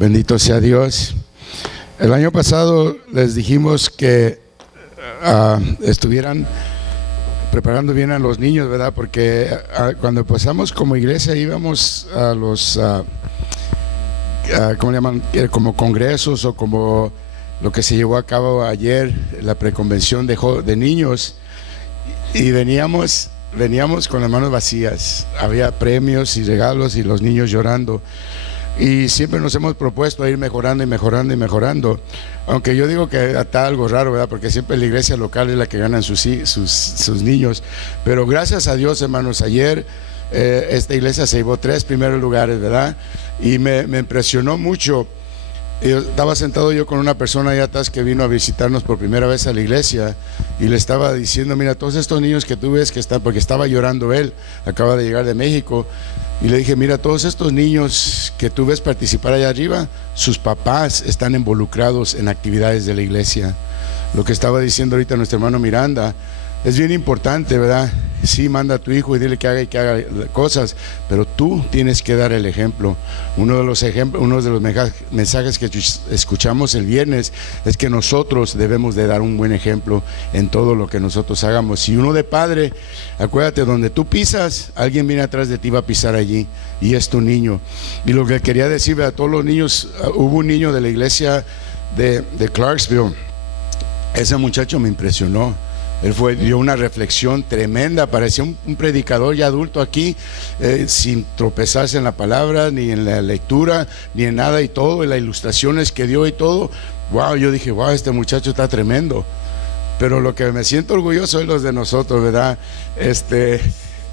Bendito sea Dios. El año pasado les dijimos que estuvieran preparando bien a los niños, ¿verdad? Porque cuando empezamos como iglesia íbamos a los, ¿cómo le llaman? Como congresos o como lo que se llevó a cabo ayer, la preconvención de niños, y veníamos con las manos vacías. Había premios y regalos y los niños llorando. Y siempre nos hemos propuesto a ir mejorando y mejorando y mejorando. Aunque yo digo que está algo raro, ¿verdad? Porque siempre la iglesia local es la que ganan sus niños. Pero gracias a Dios, hermanos, ayer esta iglesia se llevó 3 primeros lugares, ¿verdad? Y me impresionó mucho. Estaba sentado yo con una persona allá atrás que vino a visitarnos por primera vez a la iglesia y le estaba diciendo: mira, todos estos niños que tú ves que están, porque estaba llorando él, acaba de llegar de México, y le dije: mira, todos estos niños que tú ves participar allá arriba, sus papás están involucrados en actividades de la iglesia. Lo que estaba diciendo ahorita nuestro hermano Miranda es bien importante, ¿verdad? Sí, manda a tu hijo y dile que haga cosas, pero tú tienes que dar el ejemplo. Uno de los mensajes que escuchamos el viernes es que nosotros debemos de dar un buen ejemplo en todo lo que nosotros hagamos. Si uno de padre, acuérdate, donde tú pisas, alguien viene atrás de ti, va a pisar allí, y es tu niño. Y lo que quería decirle a todos los niños, hubo un niño de la iglesia de Clarksville. Ese muchacho me impresionó. Él dio una reflexión tremenda, parecía un predicador ya adulto aquí, sin tropezarse en la palabra, ni en la lectura, ni en nada, y todo, y las ilustraciones que dio y todo. Wow, yo dije: wow, este muchacho está tremendo. Pero lo que me siento orgulloso es los de nosotros, ¿verdad?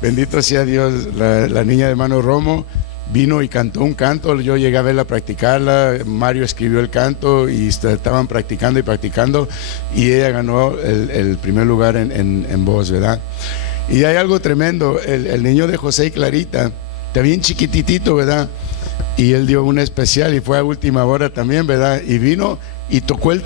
Bendito sea Dios. La niña de hermano Romo vino y cantó un canto. Yo llegué a verla practicarla. Mario escribió el canto y estaban practicando y practicando, y ella ganó el primer lugar en voz, ¿verdad? Y hay algo tremendo. El niño de José y Clarita está bien chiquititito, ¿verdad? Y él dio una especial y fue a última hora también, ¿verdad? Y vino y tocó el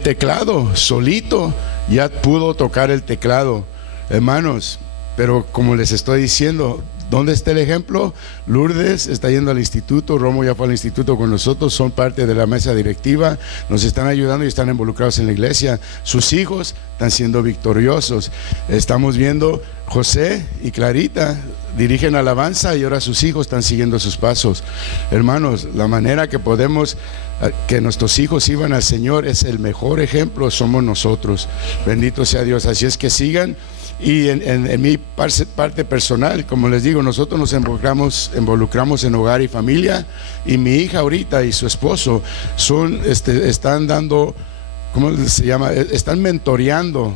teclado solito. Ya pudo tocar el teclado, hermanos. Pero como les estoy diciendo, ¿dónde está el ejemplo? Lourdes está yendo al instituto, Romo ya fue al instituto con nosotros, son parte de la mesa directiva, nos están ayudando y están involucrados en la iglesia. Sus hijos están siendo victoriosos. Estamos viendo José y Clarita dirigen alabanza y ahora sus hijos están siguiendo sus pasos. Hermanos, la manera que podemos que nuestros hijos sirvan al Señor es el mejor ejemplo, somos nosotros. Bendito sea Dios. Así es que sigan. Y en mi parte personal, como les digo, nosotros nos involucramos en hogar y familia, y mi hija ahorita y su esposo están dando, ¿cómo se llama? Están mentoreando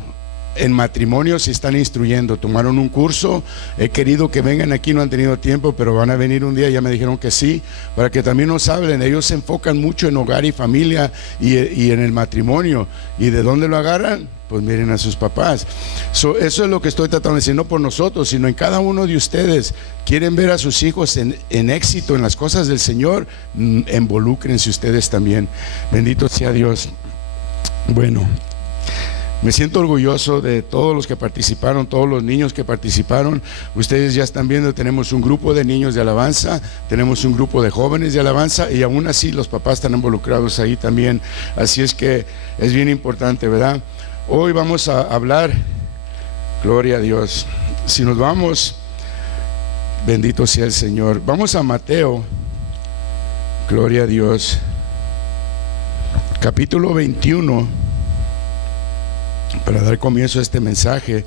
en matrimonios y están instruyendo. Tomaron un curso. He querido que vengan aquí, no han tenido tiempo, pero van a venir un día. Ya me dijeron que sí, para que también nos hablen. Ellos se enfocan mucho en hogar y familia y en el matrimonio. ¿Y de dónde lo agarran? Pues miren a sus papás. Eso es lo que estoy tratando de decir, no por nosotros, sino en cada uno de ustedes. Quieren ver a sus hijos en éxito en las cosas del Señor, involúcrense ustedes también. Bendito sea Dios. Bueno, me siento orgulloso de todos los que participaron, todos los niños que participaron. Ustedes ya están viendo, tenemos un grupo de niños de alabanza, tenemos un grupo de jóvenes de alabanza, y aún así los papás están involucrados ahí también. Así es que es bien importante, ¿verdad? Hoy vamos a hablar, gloria a Dios. Si nos vamos, bendito sea el Señor. Vamos a Mateo, gloria a Dios, capítulo 21, para dar comienzo a este mensaje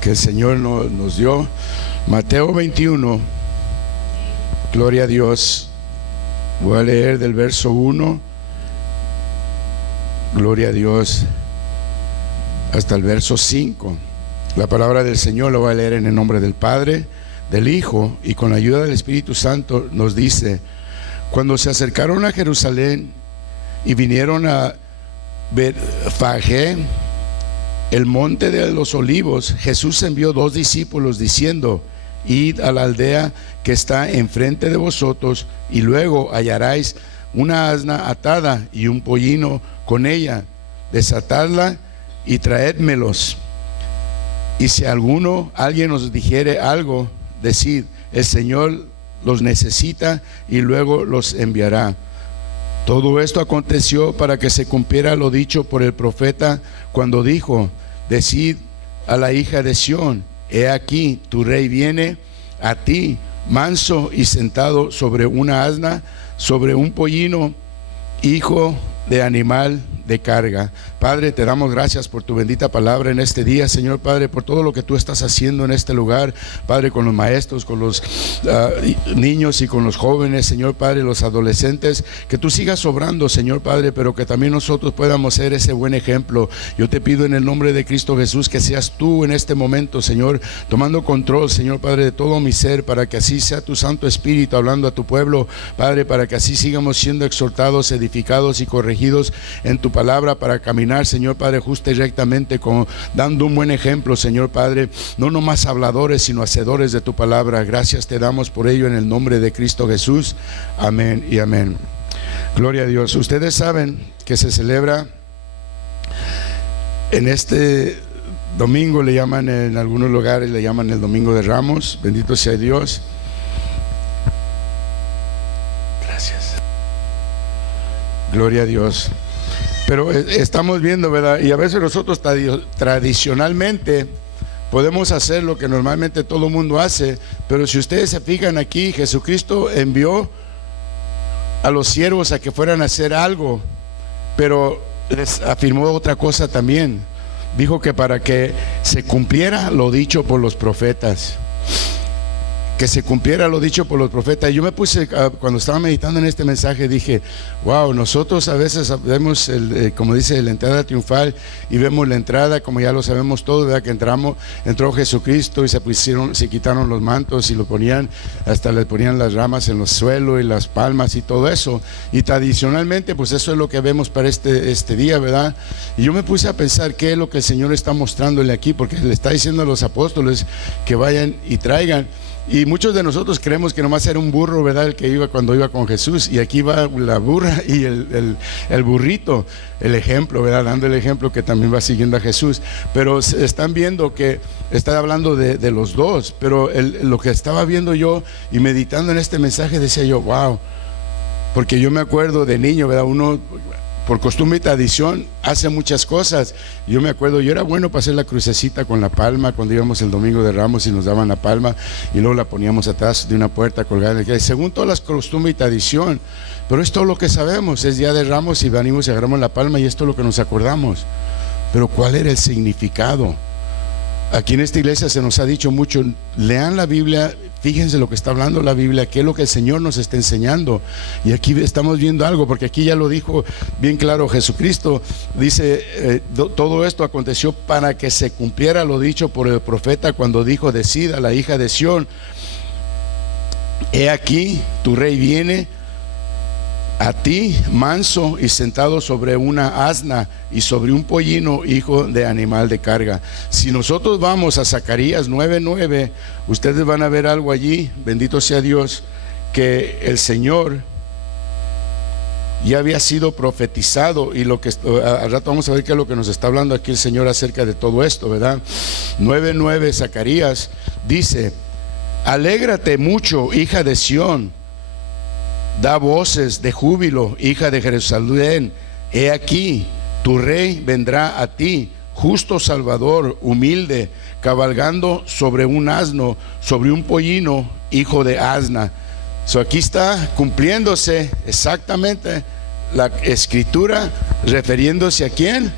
que el Señor nos dio. Mateo 21, gloria a Dios. Voy a leer del verso 1, gloria a Dios, hasta el verso 5. La palabra del Señor lo voy a leer en el nombre del Padre, del Hijo y con la ayuda del Espíritu Santo. Nos dice: cuando se acercaron a Jerusalén y vinieron a Betfagé, el monte de los olivos, Jesús envió 2 discípulos diciendo: id a la aldea que está enfrente de vosotros, y luego hallaréis una asna atada y un pollino con ella. Desatadla y traédmelos. Y si alguien os dijere algo, decid: el Señor los necesita y luego los enviará. Todo esto aconteció para que se cumpliera lo dicho por el profeta cuando dijo: decid a la hija de Sión, he aquí, tu rey viene a ti, manso y sentado sobre una asna, sobre un pollino, hijo de animal de carga. Padre, te damos gracias por tu bendita palabra en este día, Señor Padre, por todo lo que tú estás haciendo en este lugar, Padre, con los maestros, con los niños y con los jóvenes, Señor Padre, los adolescentes, que tú sigas obrando, Señor Padre, pero que también nosotros podamos ser ese buen ejemplo. Yo te pido en el nombre de Cristo Jesús que seas tú en este momento, Señor, tomando control, Señor Padre, de todo mi ser, para que así sea tu Santo Espíritu hablando a tu pueblo, Padre, para que así sigamos siendo exhortados, edificados y corregidos en tu palabra, para caminar, Señor Padre, justa y rectamente, dando un buen ejemplo, Señor Padre, no nomás habladores, sino hacedores de tu palabra. Gracias te damos por ello en el nombre de Cristo Jesús. Amén y amén. Gloria a Dios. Ustedes saben que se celebra en este domingo, le llaman en algunos lugares, le llaman el Domingo de Ramos. Bendito sea Dios. Gracias. Gloria a Dios. Pero estamos viendo, ¿verdad? Y a veces nosotros tradicionalmente podemos hacer lo que normalmente todo el mundo hace, pero si ustedes se fijan aquí, Jesucristo envió a los siervos a que fueran a hacer algo, pero les afirmó otra cosa también. Dijo que para que se cumpliera lo dicho por los profetas, que se cumpliera lo dicho por los profetas. Yo me puse, cuando estaba meditando en este mensaje, dije: wow, nosotros a veces vemos como dice, la entrada triunfal, y vemos la entrada, como ya lo sabemos todos, ¿verdad? Que entró Jesucristo y se quitaron los mantos y lo ponían, hasta le ponían las ramas en los suelos y las palmas y todo eso, y tradicionalmente pues eso es lo que vemos para este día, ¿verdad? Y yo me puse a pensar qué es lo que el Señor está mostrándole aquí, porque le está diciendo a los apóstoles que vayan y traigan. Y muchos de nosotros creemos que nomás era un burro, ¿verdad? El que iba cuando iba con Jesús, y aquí va la burra y el burrito, el ejemplo, ¿verdad? Dando el ejemplo que también va siguiendo a Jesús. Pero están viendo que está hablando de los dos, pero lo que estaba viendo yo y meditando en este mensaje, decía yo: wow, porque yo me acuerdo de niño, ¿verdad? Uno por costumbre y tradición hace muchas cosas. Yo me acuerdo, yo era bueno para hacer la crucecita con la palma cuando íbamos el Domingo de Ramos y nos daban la palma y luego la poníamos atrás de una puerta colgada, según todas las costumbres y tradición. Pero es todo lo que sabemos, es Día de Ramos y venimos y agarramos la palma y esto es lo que nos acordamos. Pero ¿cuál era el significado? Aquí en esta iglesia se nos ha dicho mucho: lean la Biblia, fíjense lo que está hablando la Biblia, qué es lo que el Señor nos está enseñando. Y aquí estamos viendo algo, porque aquí ya lo dijo bien claro Jesucristo. Dice, todo esto aconteció para que se cumpliera lo dicho por el profeta cuando dijo: decid a la hija de Sión, he aquí, tu rey viene a ti, manso y sentado sobre una asna y sobre un pollino, hijo de animal de carga. Si nosotros vamos a Zacarías 9:9, ustedes van a ver algo allí, bendito sea Dios, que el Señor ya había sido profetizado, y lo que al rato vamos a ver qué es lo que nos está hablando aquí el Señor acerca de todo esto, ¿verdad? 9:9, Zacarías dice: alégrate mucho, hija de Sión, da voces de júbilo, hija de Jerusalén, he aquí, tu rey vendrá a ti, justo Salvador, humilde, cabalgando sobre un asno, sobre un pollino, hijo de asna. Aquí está cumpliéndose exactamente la escritura, refiriéndose ¿a quién?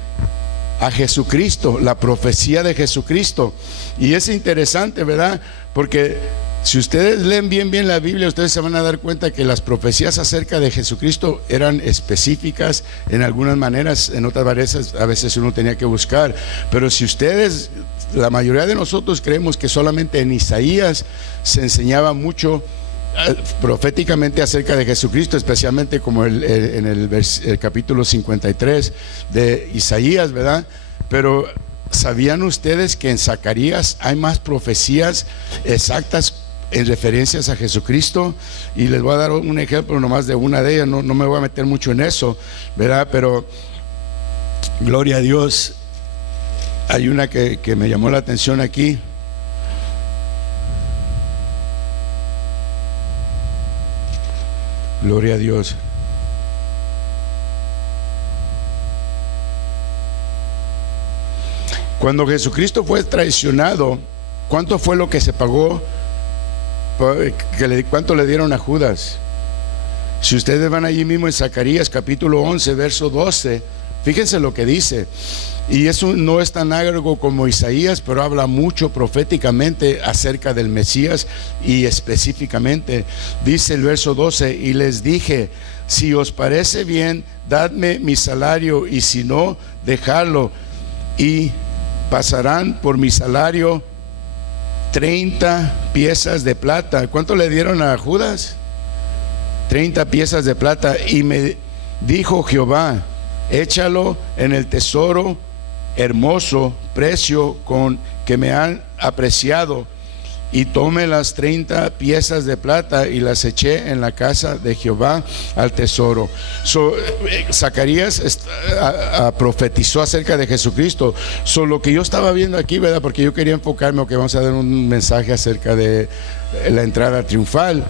A Jesucristo, la profecía de Jesucristo. Y es interesante, ¿verdad? Porque si ustedes leen bien la Biblia, ustedes se van a dar cuenta que las profecías acerca de Jesucristo eran específicas en algunas maneras, en otras maneras a veces uno tenía que buscar. Pero si ustedes, la mayoría de nosotros creemos que solamente en Isaías se enseñaba mucho proféticamente acerca de Jesucristo, especialmente como en el capítulo 53 de Isaías, ¿verdad? Pero ¿sabían ustedes que en Zacarías hay más profecías exactas en referencias a Jesucristo? Y les voy a dar un ejemplo nomás de una de ellas, no me voy a meter mucho en eso, ¿verdad? Pero gloria a Dios, hay una que me llamó la atención aquí. Gloria a Dios. Cuando Jesucristo fue traicionado, ¿cuánto fue lo que se pagó? ¿Cuánto le dieron a Judas? Si ustedes van allí mismo en Zacarías capítulo 11 verso 12, fíjense lo que dice. Y eso no es tan largo como Isaías, pero habla mucho proféticamente acerca del Mesías. Y específicamente dice el verso 12: y les dije, si os parece bien, dadme mi salario, y si no, dejadlo, y pasarán por mi salario 30 piezas de plata. ¿Cuánto le dieron a Judas? 30 piezas de plata. Y me dijo Jehová, échalo en el tesoro hermoso, precio con que me han apreciado. Y tomé las 30 piezas de plata y las eché en la casa de Jehová al tesoro. Zacarías profetizó acerca de Jesucristo. Lo que yo estaba viendo aquí, ¿verdad? Porque yo quería enfocarme, que vamos a dar un mensaje acerca de la entrada triunfal,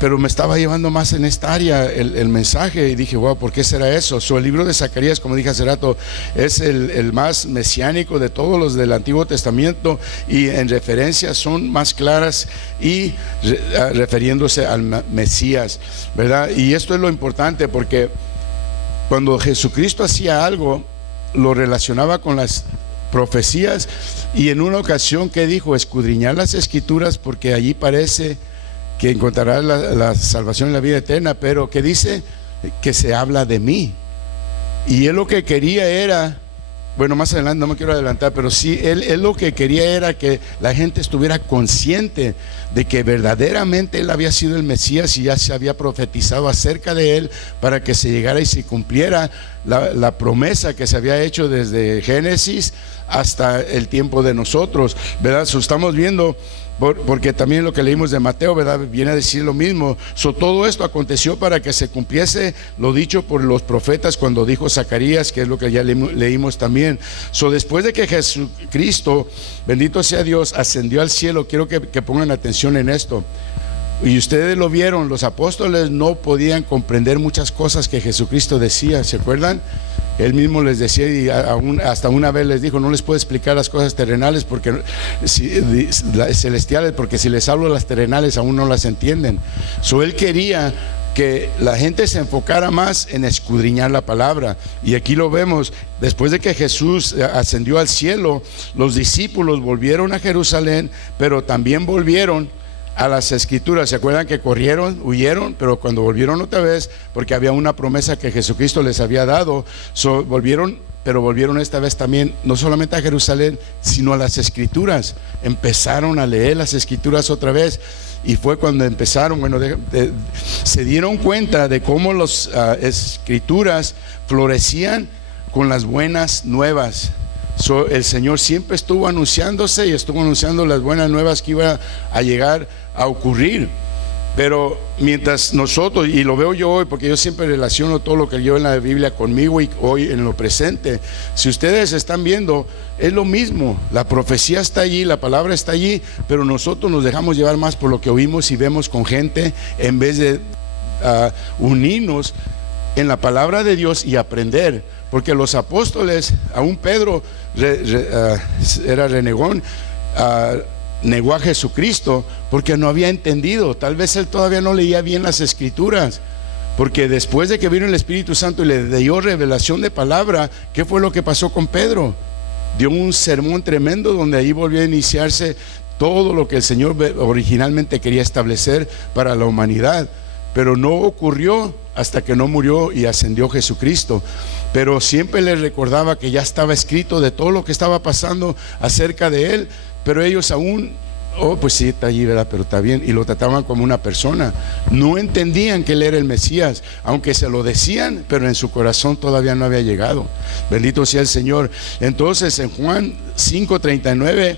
pero me estaba llevando más en esta área el mensaje, y dije, wow, ¿por qué será eso? El libro de Zacarías, como dije hace rato, es el más mesiánico de todos los del Antiguo Testamento, y en referencias son más claras y refiriéndose al Mesías, ¿verdad? Y esto es lo importante, porque cuando Jesucristo hacía algo, lo relacionaba con las profecías. Y en una ocasión, ¿qué dijo? Escudriñar las Escrituras, porque allí parece que encontrarás la salvación y la vida eterna. Pero que dice que se habla de mí. Y él lo que quería era, bueno, más adelante, no me quiero adelantar, pero sí, él lo que quería era que la gente estuviera consciente de que verdaderamente él había sido el Mesías, y ya se había profetizado acerca de él, para que se llegara y se cumpliera la promesa que se había hecho desde Génesis hasta el tiempo de nosotros, ¿verdad? Estamos viendo, porque también lo que leímos de Mateo, ¿verdad?, viene a decir lo mismo. Todo esto aconteció para que se cumpliese lo dicho por los profetas cuando dijo Zacarías, que es lo que ya leímos también. Después de que Jesucristo, bendito sea Dios, ascendió al cielo, quiero que pongan atención en esto. Y ustedes lo vieron, los apóstoles no podían comprender muchas cosas que Jesucristo decía, ¿se acuerdan? Él mismo les decía, y hasta una vez les dijo, no les puedo explicar las cosas terrenales celestiales, porque si les hablo las terrenales aún no las entienden. Él quería que la gente se enfocara más en escudriñar la palabra. Y aquí lo vemos, después de que Jesús ascendió al cielo, los discípulos volvieron a Jerusalén, pero también volvieron a las Escrituras. ¿Se acuerdan que corrieron, huyeron? Pero cuando volvieron otra vez, porque había una promesa que Jesucristo les había dado, volvieron, pero volvieron esta vez también, no solamente a Jerusalén, sino a las Escrituras. Empezaron a leer las Escrituras otra vez, y fue cuando empezaron, se dieron cuenta de cómo las Escrituras florecían con las buenas nuevas. El Señor siempre estuvo anunciándose, y estuvo anunciando las buenas nuevas que iba a llegar a ocurrir. Pero mientras nosotros, y lo veo yo hoy, porque yo siempre relaciono todo lo que leo en la Biblia conmigo, y hoy en lo presente, si ustedes están viendo, es lo mismo. La profecía está allí, la palabra está allí, pero nosotros nos dejamos llevar más por lo que oímos y vemos con gente, en vez de unirnos en la palabra de Dios y aprender. Porque los apóstoles, aún Pedro era renegón, negó a Jesucristo porque no había entendido. Tal vez él todavía no leía bien las Escrituras, porque después de que vino el Espíritu Santo y le dio revelación de palabra, ¿qué fue lo que pasó con Pedro? Dio un sermón tremendo, donde ahí volvió a iniciarse todo lo que el Señor originalmente quería establecer para la humanidad. Pero no ocurrió hasta que no murió y ascendió Jesucristo. Pero siempre les recordaba que ya estaba escrito de todo lo que estaba pasando acerca de él. Pero ellos aún, pues sí, está allí, ¿verdad? Pero está bien. Y lo trataban como una persona. No entendían que él era el Mesías, aunque se lo decían, pero en su corazón todavía no había llegado. Bendito sea el Señor. Entonces en Juan 5:39,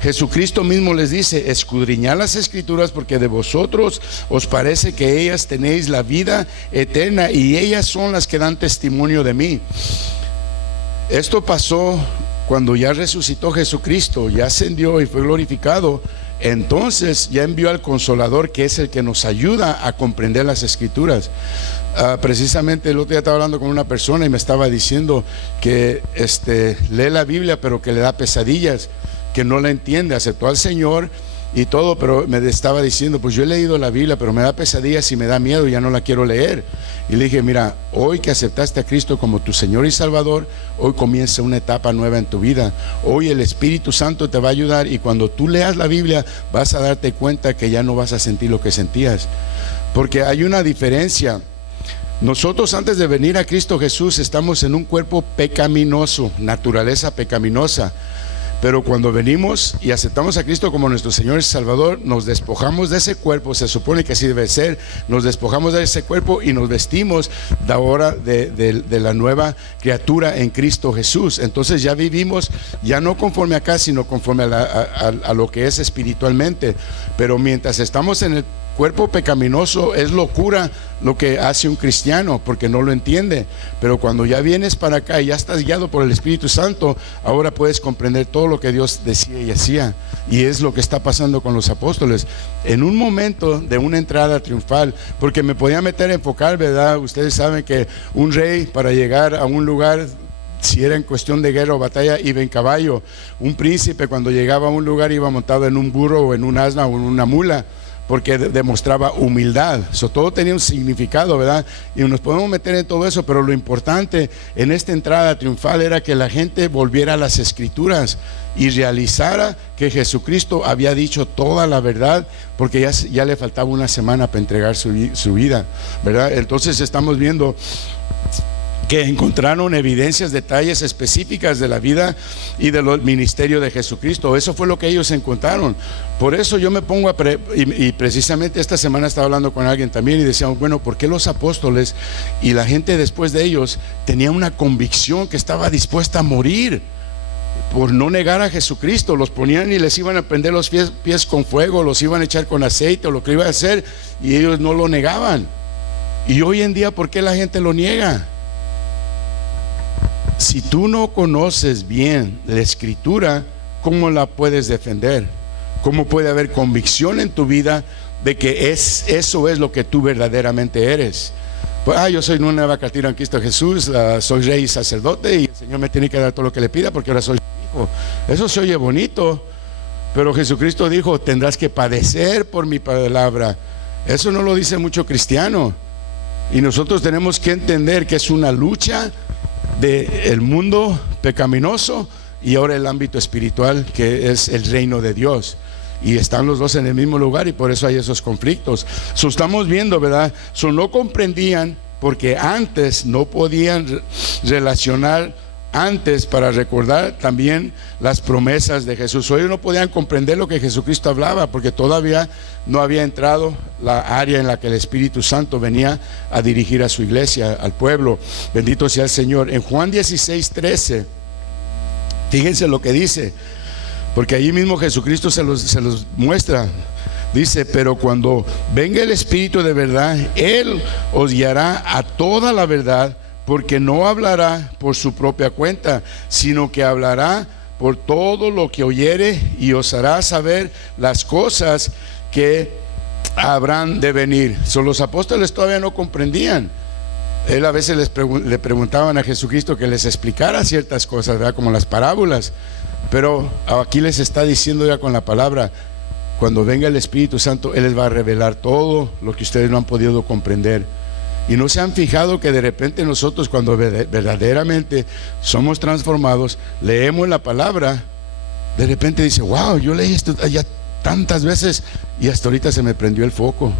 Jesucristo mismo les dice: escudriñad las Escrituras, porque de vosotros os parece que ellas tenéis la vida eterna, y ellas son las que dan testimonio de mí. Esto pasó cuando ya resucitó Jesucristo, ya ascendió y fue glorificado. entonces ya envió al Consolador, que es el que nos ayuda a comprender las Escrituras. Precisamente el otro día estaba hablando con una persona y me estaba diciendo que lee la Biblia pero que le da pesadillas, que no la entiende. Aceptó al Señor y todo, pero me estaba diciendo, pues yo he leído la Biblia pero me da pesadillas y me da miedo y ya no la quiero leer. Y le dije, mira, hoy que aceptaste a Cristo como tu Señor y Salvador, hoy comienza una etapa nueva en tu vida. Hoy el Espíritu Santo te va a ayudar, y cuando tú leas la Biblia vas a darte cuenta que ya no vas a sentir lo que sentías, porque hay una diferencia. Nosotros, antes de venir a Cristo Jesús, estamos en un cuerpo pecaminoso, naturaleza pecaminosa. Pero cuando venimos y aceptamos a Cristo como nuestro Señor y Salvador, nos despojamos de ese cuerpo. Se supone que así debe ser. Nos despojamos de ese cuerpo y nos vestimos de ahora de la nueva criatura en Cristo Jesús. Entonces ya vivimos, ya no conforme acá, sino conforme a lo que es espiritualmente. Pero mientras estamos en el cuerpo pecaminoso, es locura lo que hace un cristiano, porque no lo entiende. Pero cuando ya vienes para acá y ya estás guiado por el Espíritu Santo, ahora puedes comprender todo lo que Dios decía y hacía. Y es lo que está pasando con los apóstoles en un momento de una entrada triunfal, porque me podía meter a enfocar, ¿verdad? Ustedes saben que un rey, para llegar a un lugar, si era en cuestión de guerra o batalla, iba en caballo. Un príncipe, cuando llegaba a un lugar, iba montado en un burro o en un asna o en una mula, porque demostraba humildad. Todo tenía un significado, ¿verdad? Y nos podemos meter en todo eso, pero lo importante en esta entrada triunfal era que la gente volviera a las Escrituras y realizara que Jesucristo había dicho toda la verdad, porque ya le faltaba una semana para entregar su vida, ¿verdad? Entonces estamos viendo que encontraron evidencias, detalles específicas de la vida y del ministerio de Jesucristo. Eso fue lo que ellos encontraron. Por eso yo me pongo y precisamente esta semana estaba hablando con alguien también y decíamos, bueno, ¿por qué los apóstoles y la gente después de ellos tenía una convicción que estaba dispuesta a morir por no negar a Jesucristo? Los ponían y les iban a prender los pies con fuego, los iban a echar con aceite o lo que iba a hacer, y ellos no lo negaban. Y hoy en día, ¿por qué la gente lo niega? Si tú no conoces bien la Escritura, ¿cómo la puedes defender? ¿Cómo puede haber convicción en tu vida de que eso es lo que tú verdaderamente eres? Pues, yo soy una nueva criatura en Cristo Jesús, soy rey y sacerdote, y el Señor me tiene que dar todo lo que le pida porque ahora soy hijo. Eso se oye bonito, pero Jesucristo dijo, tendrás que padecer por mi palabra. Eso no lo dice mucho cristiano, y nosotros tenemos que entender que es una lucha del mundo pecaminoso y ahora el ámbito espiritual, que es el reino de Dios, y están los dos en el mismo lugar, y por eso hay esos conflictos. Estamos viendo, ¿verdad? No comprendían, porque antes no podían relacionar antes para recordar también las promesas de Jesús. Ellos no podían comprender lo que Jesucristo hablaba, porque todavía no había entrado la área en la que el Espíritu Santo venía a dirigir a su iglesia, al pueblo. Bendito sea el Señor. En Juan 16:13, fíjense lo que dice, porque allí mismo Jesucristo se los muestra. Dice, pero cuando venga el Espíritu de verdad, Él os guiará a toda la verdad, porque no hablará por su propia cuenta, sino que hablará por todo lo que oyere, y os hará saber las cosas que habrán de venir. Los apóstoles todavía no comprendían. Él a veces le preguntaban a Jesucristo que les explicara ciertas cosas, ¿verdad? Como las parábolas, pero aquí les está diciendo ya con la palabra, cuando venga el Espíritu Santo, Él les va a revelar todo lo que ustedes no han podido comprender. Y no se han fijado que de repente nosotros, cuando verdaderamente somos transformados, leemos la palabra, de repente dice, wow, yo leí esto ya tantas veces y hasta ahorita se me prendió el foco,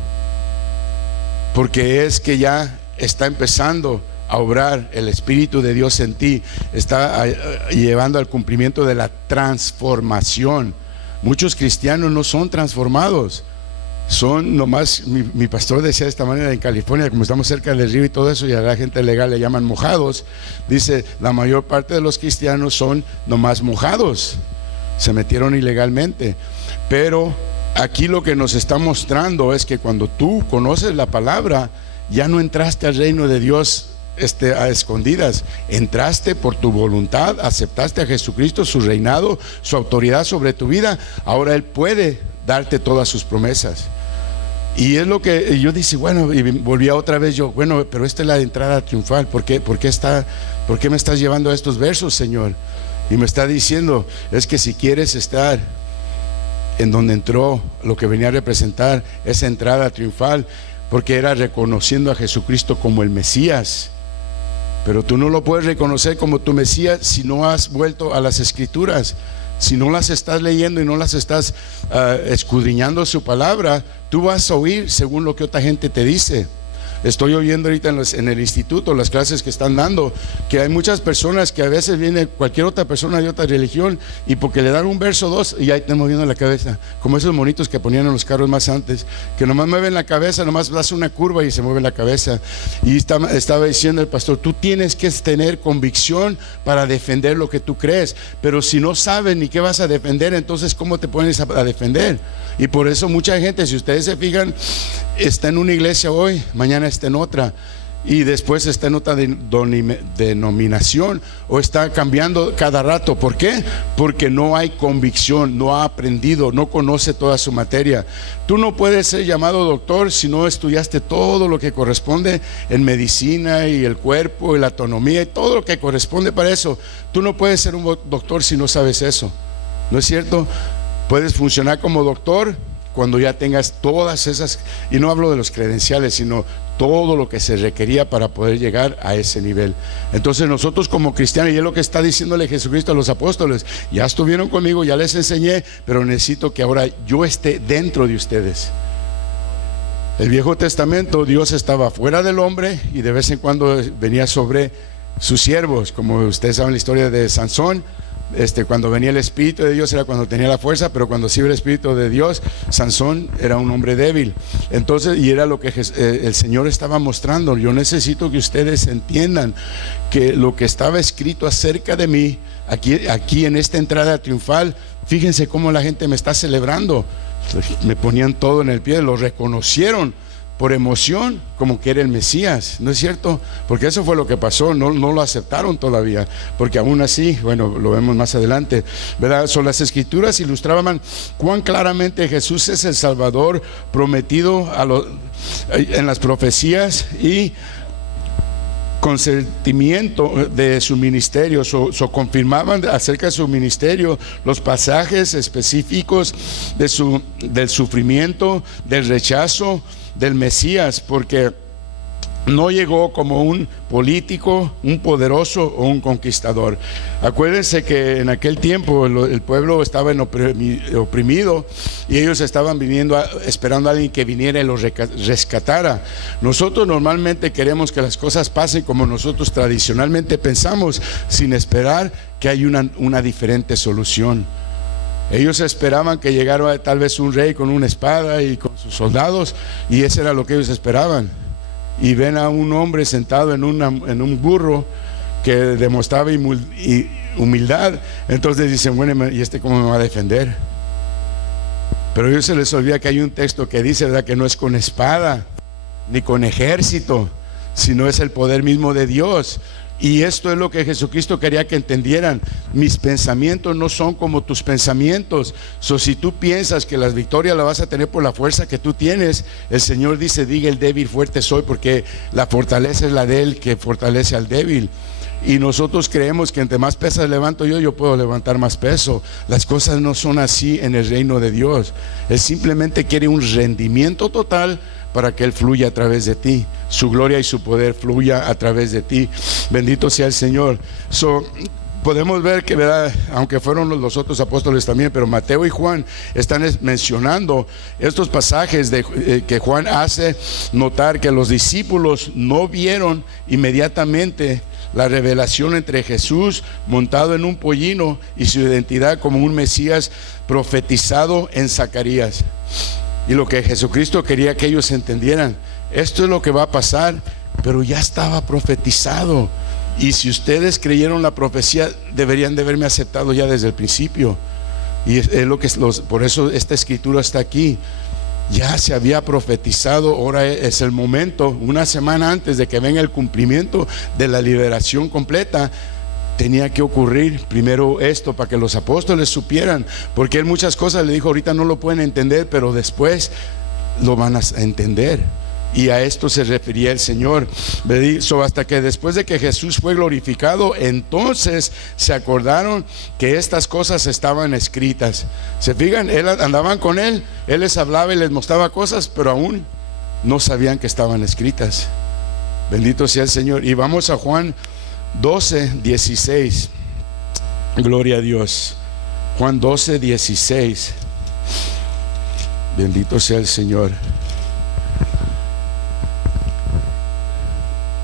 porque es que ya está empezando a obrar el Espíritu de Dios en ti, está llevando al cumplimiento de la transformación. Muchos cristianos no son transformados, son nomás, mi pastor decía de esta manera en California, como estamos cerca del río y todo eso, y a la gente legal le llaman mojados, dice, la mayor parte de los cristianos son nomás mojados, se metieron ilegalmente. Pero aquí lo que nos está mostrando es que cuando tú conoces la palabra, ya no entraste al reino de Dios a escondidas, entraste por tu voluntad, aceptaste a Jesucristo, su reinado, su autoridad sobre tu vida. Ahora Él puede darte todas sus promesas. Y es lo que yo dije, bueno, y volvía otra vez yo, bueno, pero esta es la entrada triunfal. ¿Por qué me estás llevando a estos versos, Señor? Y me está diciendo, es que si quieres estar en donde entró, lo que venía a representar esa entrada triunfal, porque era reconociendo a Jesucristo como el Mesías. Pero tú no lo puedes reconocer como tu Mesías si no has vuelto a las Escrituras. Si no las estás leyendo y no las estás escudriñando su palabra, tú vas a oír según lo que otra gente te dice. Estoy oyendo ahorita en el instituto, las clases que están dando, que hay muchas personas que a veces viene cualquier otra persona de otra religión y porque le dan un verso o dos y ya están moviendo la cabeza, como esos monitos que ponían en los carros más antes, que nomás mueven la cabeza, nomás hace una curva y se mueve la cabeza. Y estaba diciendo el pastor, tú tienes que tener convicción para defender lo que tú crees, pero si no sabes ni qué vas a defender, entonces ¿cómo te pones a defender? Y por eso mucha gente, si ustedes se fijan, está en una iglesia hoy, mañana está en otra, y después está en otra denominación, o está cambiando cada rato. ¿Por qué? Porque no hay convicción, no ha aprendido, no conoce toda su materia. Tú no puedes ser llamado doctor si no estudiaste todo lo que corresponde en medicina y el cuerpo y la anatomía y todo lo que corresponde para eso. Tú no puedes ser un doctor si no sabes eso, ¿no es cierto? Puedes funcionar como doctor cuando ya tengas todas esas, y no hablo de los credenciales, sino todo lo que se requería para poder llegar a ese nivel. Entonces nosotros como cristianos, y es lo que está diciéndole Jesucristo a los apóstoles, ya estuvieron conmigo, ya les enseñé, pero necesito que ahora yo esté dentro de ustedes. El Viejo Testamento, Dios estaba fuera del hombre y de vez en cuando venía sobre sus siervos, como ustedes saben la historia de Sansón. Cuando venía el Espíritu de Dios era cuando tenía la fuerza, pero cuando se iba el Espíritu de Dios, Sansón era un hombre débil. Entonces, y era lo que el Señor estaba mostrando. Yo necesito que ustedes entiendan que lo que estaba escrito acerca de mí, aquí en esta entrada triunfal, fíjense cómo la gente me está celebrando. Me ponían todo en el pie, lo reconocieron por emoción como que era el Mesías, ¿no es cierto? Porque eso fue lo que pasó, no lo aceptaron todavía, porque aún así, bueno, lo vemos más adelante, ¿verdad? Las Escrituras ilustraban cuán claramente Jesús es el Salvador prometido en las profecías y consentimiento de su ministerio, confirmaban acerca de su ministerio los pasajes específicos del sufrimiento, del rechazo del Mesías, porque no llegó como un político, un poderoso o un conquistador. Acuérdense que en aquel tiempo el pueblo estaba oprimido y ellos estaban esperando a alguien que viniera y los rescatara. Nosotros normalmente queremos que las cosas pasen como nosotros tradicionalmente pensamos, sin esperar que hay una diferente solución. Ellos esperaban que llegara tal vez un rey con una espada y con sus soldados, y eso era lo que ellos esperaban. Y ven a un hombre sentado en un burro que demostraba humildad. Entonces dicen, bueno, ¿y cómo me va a defender? Pero a ellos se les olvida que hay un texto que dice, ¿verdad?, que no es con espada ni con ejército, sino es el poder mismo de Dios. Y esto es lo que Jesucristo quería que entendieran. Mis pensamientos no son como tus pensamientos. Si tú piensas que las victorias las vas a tener por la fuerza que tú tienes, el Señor dice, diga el débil, fuerte soy, porque la fortaleza es la de Él que fortalece al débil. Y nosotros creemos que entre más pesas levanto yo puedo levantar más peso. Las cosas no son así en el reino de Dios. Él simplemente quiere un rendimiento total para que Él fluya a través de ti, su gloria y su poder fluya a través de ti. Bendito sea el Señor. Podemos ver que, ¿verdad?, aunque fueron los otros apóstoles también, pero Mateo y Juan están mencionando estos pasajes que Juan hace notar que los discípulos no vieron inmediatamente la revelación entre Jesús montado en un pollino y su identidad como un Mesías profetizado en Zacarías. Y lo que Jesucristo quería que ellos entendieran, esto es lo que va a pasar, pero ya estaba profetizado. Y si ustedes creyeron la profecía, deberían de haberme aceptado ya desde el principio. Y es lo que por eso esta escritura está aquí. Ya se había profetizado, ahora es el momento, una semana antes de que venga el cumplimiento de la liberación completa. tenía que ocurrir primero esto para que los apóstoles supieran, porque él muchas cosas le dijo, ahorita no lo pueden entender, pero después lo van a entender. Y a esto se refería el Señor. Hasta que después de que Jesús fue glorificado, entonces se acordaron que estas cosas estaban escritas. ¿Se fijan? Andaban con él les hablaba y les mostraba cosas, pero aún no sabían que estaban escritas. Bendito sea el Señor. Y vamos a Juan 12:16. Gloria a Dios. Juan 12:16. Bendito sea el Señor.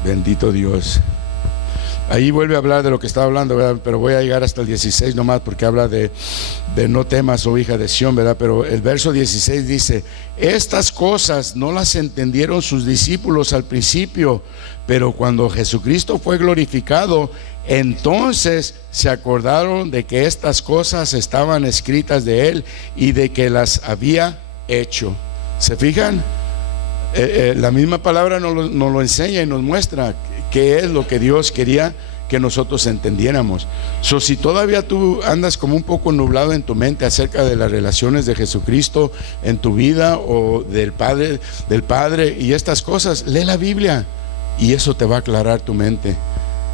Bendito Dios. Ahí vuelve a hablar de lo que estaba hablando, ¿verdad? Pero voy a llegar hasta el 16 nomás, porque habla de no temas, oh hija de Sión, ¿verdad? Pero el verso 16 dice: estas cosas no las entendieron sus discípulos al principio, pero cuando Jesucristo fue glorificado, entonces se acordaron de que estas cosas estaban escritas de él y de que las había hecho. ¿Se fijan? La misma palabra nos lo enseña y nos muestra qué es lo que Dios quería que nosotros entendiéramos. Si todavía tú andas como un poco nublado en tu mente acerca de las relaciones de Jesucristo en tu vida o del Padre y estas cosas, lee la Biblia y eso te va a aclarar tu mente.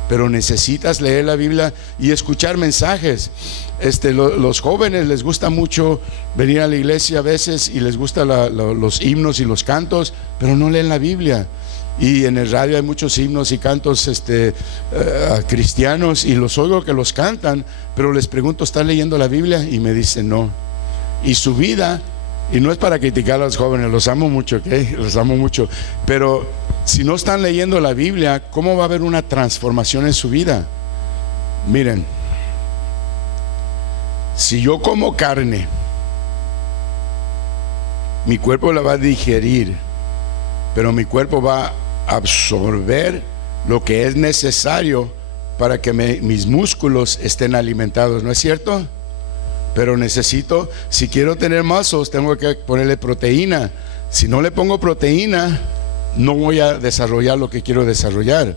Pero necesitas leer la Biblia y escuchar mensajes. Los jóvenes les gusta mucho venir a la iglesia a veces y les gustan los himnos y los cantos, pero no leen la Biblia. Y en el radio hay muchos himnos y cantos cristianos y los oigo que los cantan, pero les pregunto, ¿están leyendo la Biblia? Y me dicen no. Y su vida, y no es para criticar a los jóvenes, los amo mucho, ¿ok? Los amo mucho, pero si no están leyendo la Biblia, ¿cómo va a haber una transformación en su vida? Miren, si yo como carne, mi cuerpo la va a digerir, pero mi cuerpo va a absorber lo que es necesario para que mis músculos estén alimentados, ¿no es cierto? Pero necesito, si quiero tener músculos, tengo que ponerle proteína. Si no le pongo proteína, no voy a desarrollar lo que quiero desarrollar.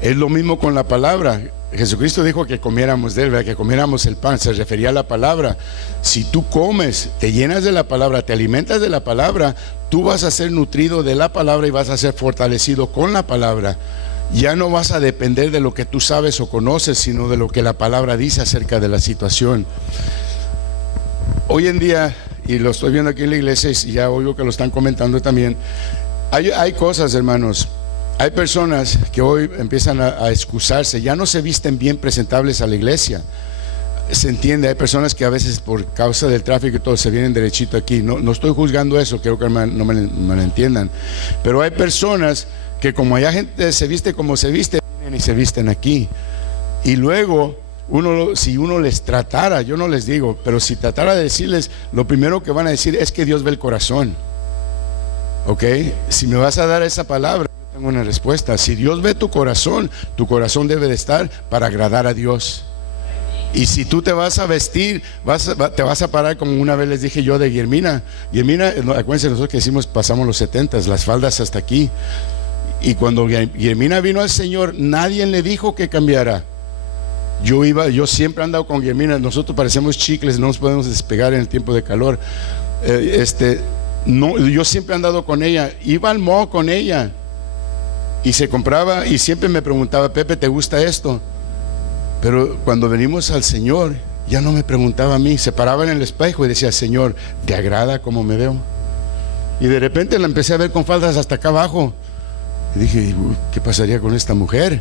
Es lo mismo con la palabra. Jesucristo dijo que comiéramos de él, ¿verdad? Que comiéramos el pan, se refería a la palabra. Si tú comes, te llenas de la palabra, te alimentas de la palabra, tú vas a ser nutrido de la palabra y vas a ser fortalecido con la palabra. Ya no vas a depender de lo que tú sabes o conoces, sino de lo que la palabra dice acerca de la situación. Hoy en día, y lo estoy viendo aquí en la iglesia y ya oigo que lo están comentando también, hay cosas, hermanos. Hay personas que hoy empiezan a excusarse, ya no se visten bien presentables a la iglesia. Se entiende, hay personas que a veces por causa del tráfico y todo se vienen derechito aquí. No estoy juzgando eso, quiero que no me entiendan. Pero hay personas que como hay gente se viste como se viste, vienen y se visten aquí. Y luego, si uno les tratara, yo no les digo, pero si tratara de decirles, lo primero que van a decir es que Dios ve el corazón. ¿Ok? Si me vas a dar esa palabra, yo tengo una respuesta. Si Dios ve tu corazón debe de estar para agradar a Dios. Y si tú te vas a vestir, te vas a parar como una vez les dije yo de Guillermina. Acuérdense, nosotros que decimos pasamos los 70s, las faldas hasta aquí. Y cuando Guillermina vino al Señor, nadie le dijo que cambiara. Yo siempre he andado con Guillermina. Nosotros parecemos chicles, no nos podemos despegar en el tiempo de calor. Yo siempre he andado con ella. Iba al mall con ella y se compraba y siempre me preguntaba: Pepe, ¿te gusta esto? Pero cuando venimos al Señor, ya no me preguntaba a mí. Se paraba en el espejo y decía: Señor, ¿te agrada cómo me veo? Y de repente la empecé a ver con faldas hasta acá abajo. Y dije: ¿qué pasaría con esta mujer?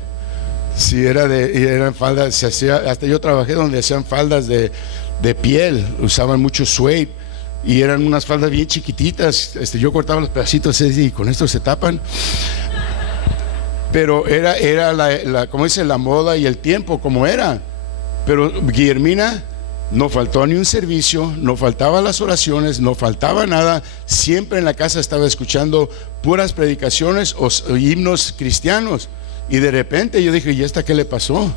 Si eran faldas, hasta yo trabajé donde hacían faldas de piel, usaban mucho suede y eran unas faldas bien chiquititas. Yo cortaba los pedacitos y con esto se tapan. Pero era como dice, la moda y el tiempo como era. Pero Guillermina no faltó ni un servicio, no faltaban las oraciones, no faltaba nada. Siempre en la casa estaba escuchando puras predicaciones o himnos cristianos. Y de repente yo dije: ¿y esta qué le pasó?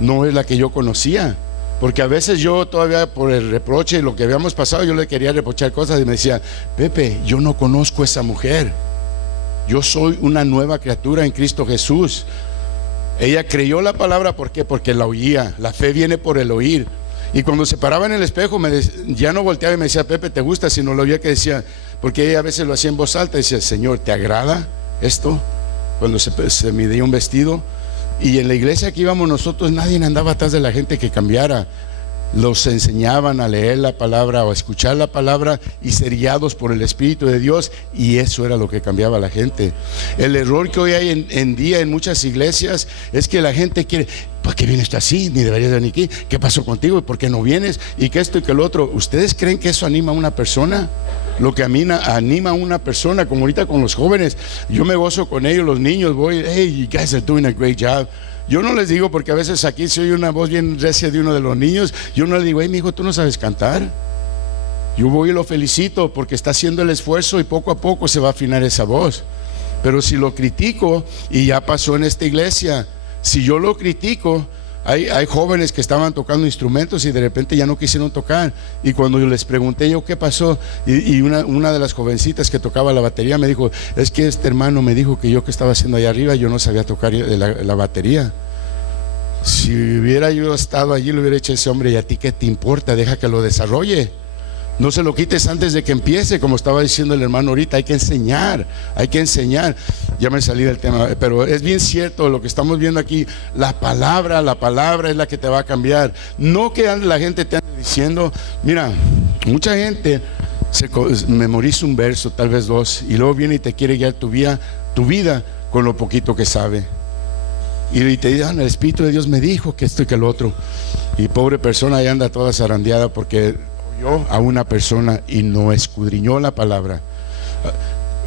No es la que yo conocía. Porque a veces yo todavía por el reproche y lo que habíamos pasado, yo le quería reprochar cosas y me decía: Pepe, yo no conozco a esa mujer. Yo soy una nueva criatura en Cristo Jesús. Ella creyó la palabra, ¿por qué? Porque la oía. La fe viene por el oír. Y cuando se paraba en el espejo, ya no volteaba y me decía, Pepe, ¿te gusta? Sino lo oía que decía, porque ella a veces lo hacía en voz alta, decía, Señor, ¿te agrada esto? Cuando se midía un vestido. Y en la iglesia que íbamos nosotros, nadie andaba atrás de la gente que cambiara. Los enseñaban a leer la palabra o a escuchar la palabra y ser guiados por el Espíritu de Dios, y eso era lo que cambiaba a la gente. El error que hoy hay en día en muchas iglesias es que la gente quiere, ¿por qué vienes tú así? Ni deberías venir aquí. ¿Qué pasó contigo? ¿Y por qué no vienes? Y que esto y que lo otro. ¿Ustedes creen que eso anima a una persona? Lo que anima a una persona, como ahorita con los jóvenes, yo me gozo con ellos, los niños, voy, hey, you guys are doing a great job. Yo no les digo, porque a veces aquí se oye una voz bien recia de uno de los niños. Yo no le digo, hey, mi hijo, tú no sabes cantar. Yo voy y lo felicito porque está haciendo el esfuerzo y poco a poco se va a afinar esa voz. Pero si lo critico, y ya pasó en esta iglesia, si yo lo critico, hay jóvenes que estaban tocando instrumentos y de repente ya no quisieron tocar. Y cuando yo les pregunté yo qué pasó, y una de las jovencitas que tocaba la batería me dijo, es que este hermano me dijo que yo que estaba haciendo allá arriba, yo no sabía tocar la batería. Si hubiera yo estado allí, lo hubiera hecho ese hombre. ¿Y a ti qué te importa? Deja que lo desarrolle. No se lo quites antes de que empiece, como estaba diciendo el hermano ahorita. Hay que enseñar, hay que enseñar. Ya me salí del tema, pero es bien cierto lo que estamos viendo aquí. La palabra es la que te va a cambiar. No que la gente te ande diciendo, mira, mucha gente memoriza un verso, tal vez dos, y luego viene y te quiere guiar tu vida con lo poquito que sabe. Y te dicen, el Espíritu de Dios me dijo que esto y que lo otro. Y pobre persona ahí anda toda zarandeada porque oyó a una persona y no escudriñó la palabra.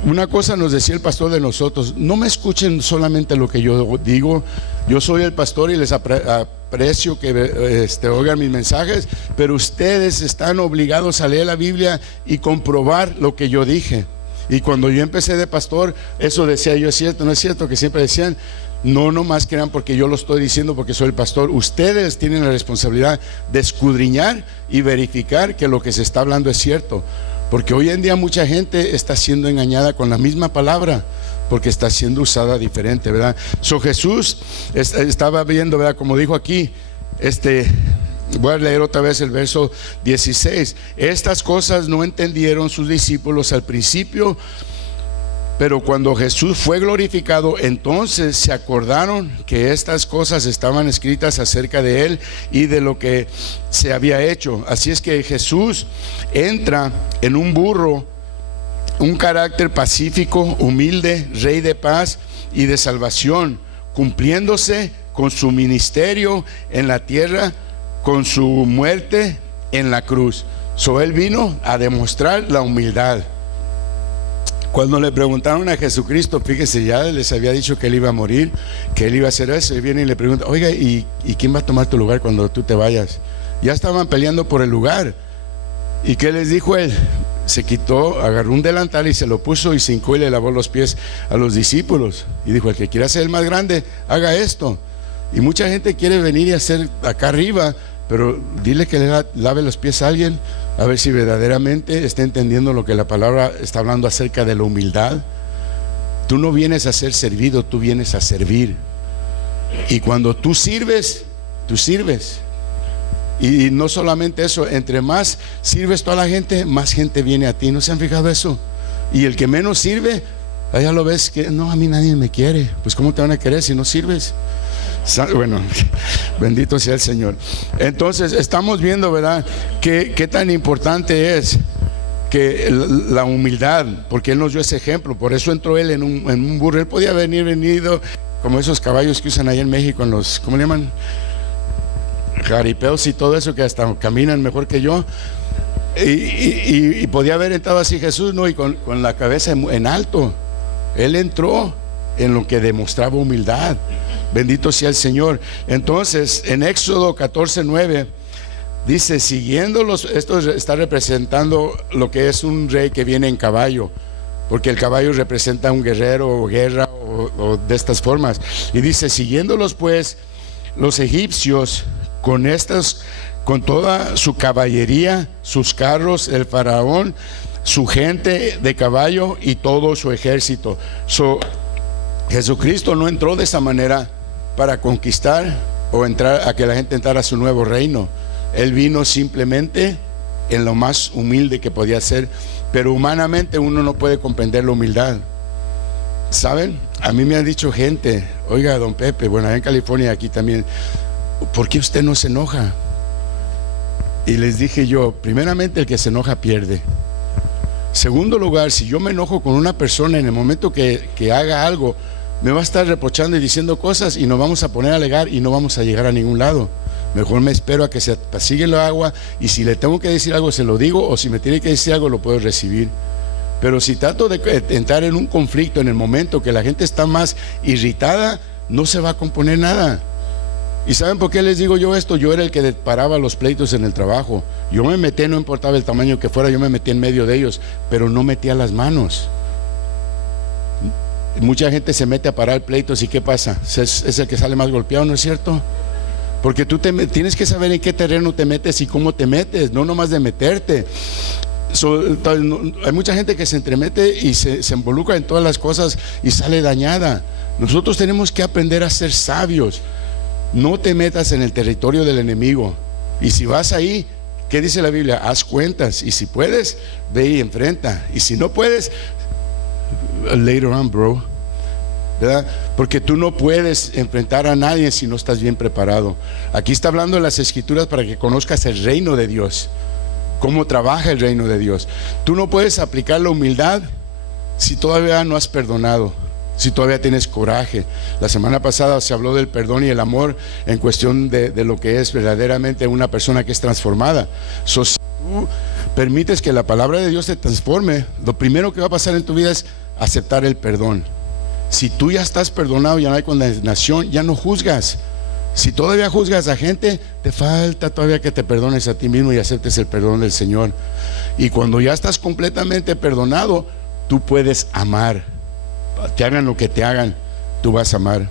Una cosa nos decía el pastor de nosotros: no me escuchen solamente lo que yo digo. Yo soy el pastor y les aprecio que oigan mis mensajes, pero ustedes están obligados a leer la Biblia y comprobar lo que yo dije. Y cuando yo empecé de pastor, eso decía yo, ¿es cierto? ¿No es cierto? Que siempre decían, no nomás crean porque yo lo estoy diciendo porque soy el pastor. Ustedes tienen la responsabilidad de escudriñar y verificar que lo que se está hablando es cierto. Porque hoy en día mucha gente está siendo engañada con la misma palabra, porque está siendo usada diferente, ¿verdad? Jesús estaba viendo, ¿verdad? Como dijo aquí, voy a leer otra vez el verso 16. Estas cosas no entendieron sus discípulos al principio, pero cuando Jesús fue glorificado, entonces se acordaron que estas cosas estaban escritas acerca de él y de lo que se había hecho. Así es que Jesús entra en un burro, un carácter pacífico, humilde, rey de paz y de salvación, cumpliéndose con su ministerio en la tierra, con su muerte en la cruz. Él vino a demostrar la humildad. Cuando le preguntaron a Jesucristo, fíjese, ya les había dicho que él iba a morir, que él iba a hacer eso, y viene y le pregunta, oiga, ¿y quién va a tomar tu lugar cuando tú te vayas? Ya estaban peleando por el lugar. ¿Y qué les dijo él? Se quitó, agarró un delantal y se lo puso y se hincó y le lavó los pies a los discípulos. Y dijo, el que quiera ser el más grande, haga esto. Y mucha gente quiere venir y hacer acá arriba, pero dile que le lave los pies a alguien, a ver si verdaderamente está entendiendo lo que la palabra está hablando acerca de la humildad. Tú no vienes a ser servido, tú vienes a servir. Y cuando tú sirves, tú sirves. Y no solamente eso, entre más sirves tú a la gente, más gente viene a ti. ¿No se han fijado eso? Y el que menos sirve, allá lo ves que no, a mí nadie me quiere. Pues ¿cómo te van a querer si no sirves? Bueno, bendito sea el Señor. Entonces estamos viendo, ¿verdad?, qué tan importante es que la humildad, porque Él nos dio ese ejemplo. Por eso entró Él en un burro. Él podía haber venido como esos caballos que usan allá en México, en los, ¿cómo le llaman? Jaripeos y todo eso, que hasta caminan mejor que yo. Y podía haber entrado así Jesús, ¿no? Y con la cabeza en alto. Él entró en lo que demostraba humildad. Bendito sea el Señor. Entonces en Éxodo 14:9 dice, siguiéndolos, esto está representando lo que es un rey que viene en caballo, porque el caballo representa a un guerrero o guerra o de estas formas. Y dice, siguiéndolos pues los egipcios con toda su caballería, sus carros, el faraón, su gente de caballo y todo su ejército. Jesucristo no entró de esa manera para conquistar o entrar, a que la gente entrara a su nuevo reino. Él vino simplemente en lo más humilde que podía ser, pero humanamente uno no puede comprender la humildad. ¿Saben? A mí me han dicho gente, oiga, don Pepe, bueno, allá en California, aquí también, ¿por qué usted no se enoja? Y les dije yo, primeramente, el que se enoja pierde. Segundo lugar, si yo me enojo con una persona en el momento que haga algo, me va a estar reprochando y diciendo cosas y nos vamos a poner a alegar y no vamos a llegar a ningún lado. Mejor me espero a que se apacigüe el agua, y si le tengo que decir algo se lo digo, o si me tiene que decir algo lo puedo recibir. Pero si trato de entrar en un conflicto en el momento que la gente está más irritada, no se va a componer nada. ¿Y saben por qué les digo yo esto? Yo era el que paraba los pleitos en el trabajo. Yo me metí, no importaba el tamaño que fuera, yo me metí en medio de ellos, pero no metía las manos. Mucha gente se mete a parar pleitos, ¿y qué pasa? Es el que sale más golpeado, ¿no es cierto? Porque tú tienes que saber en qué terreno te metes y cómo te metes, no nomás de meterte. Hay mucha gente que se entremete y se involucra en todas las cosas y sale dañada. Nosotros tenemos que aprender a ser sabios. No te metas en el territorio del enemigo, y si vas ahí, ¿qué dice la Biblia? Haz cuentas, y si puedes, ve y enfrenta, y si no puedes, later on, bro, ¿verdad? Porque tú no puedes enfrentar a nadie si no estás bien preparado. Aquí está hablando de las escrituras para que conozcas el reino de Dios, cómo trabaja el reino de Dios. Tú no puedes aplicar la humildad si todavía no has perdonado, si todavía tienes coraje. La semana pasada se habló del perdón y el amor en cuestión de lo que es verdaderamente una persona que es transformada. Si tú permites que la palabra de Dios te transforme, lo primero que va a pasar en tu vida es aceptar el perdón. Si tú ya estás perdonado, ya no hay condenación, ya no juzgas. Si todavía juzgas a gente, te falta todavía que te perdones a ti mismo y aceptes el perdón del Señor. Y cuando ya estás completamente perdonado, tú puedes amar. Te hagan lo que te hagan, tú vas a amar.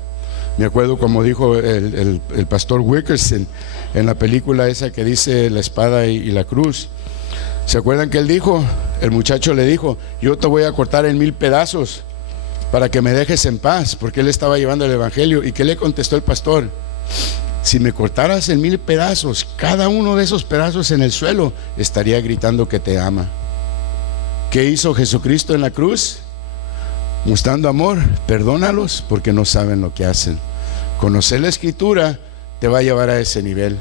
Me acuerdo como dijo el pastor Wickerson en la película esa que dice La espada y la cruz. ¿Se acuerdan que él dijo? El muchacho le dijo, yo te voy a cortar en 1000 pedazos para que me dejes en paz, porque él estaba llevando el evangelio. ¿Y qué le contestó el pastor? Si me cortaras en 1000 pedazos, cada uno de esos pedazos en el suelo, estaría gritando que te ama. ¿Qué hizo Jesucristo en la cruz? Mostrando amor, perdónalos porque no saben lo que hacen. Conocer la escritura te va a llevar a ese nivel.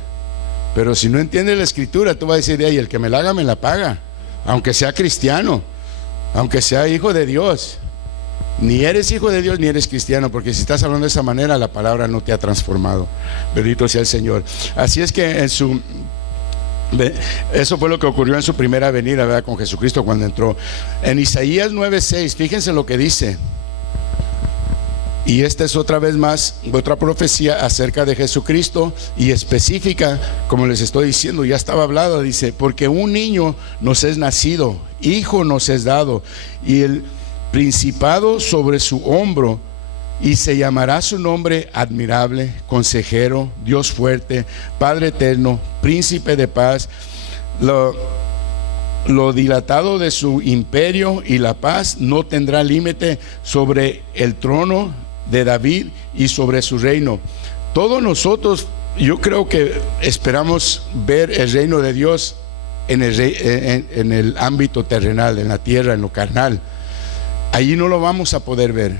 Pero si no entiendes la escritura, tú vas a decir, ay, el que me la haga me la paga, aunque sea cristiano, aunque sea hijo de Dios. Ni eres hijo de Dios ni eres cristiano, porque si estás hablando de esa manera, la palabra no te ha transformado. Bendito sea el Señor. Así es que eso fue lo que ocurrió en su primera venida, ¿verdad? Con Jesucristo cuando entró. En Isaías 9:6, fíjense lo que dice. Y esta es otra vez más otra profecía acerca de Jesucristo, y específica, como les estoy diciendo, ya estaba hablado. Dice, porque un niño nos es nacido, hijo nos es dado, y el principado sobre su hombro, y se llamará su nombre admirable, consejero, Dios fuerte, Padre eterno, príncipe de paz. Lo dilatado de su imperio y la paz no tendrá límite sobre el trono de David y sobre su reino. Todos nosotros, yo creo que esperamos ver el reino de Dios en el ámbito terrenal, en la tierra, en lo carnal. Allí no lo vamos a poder ver.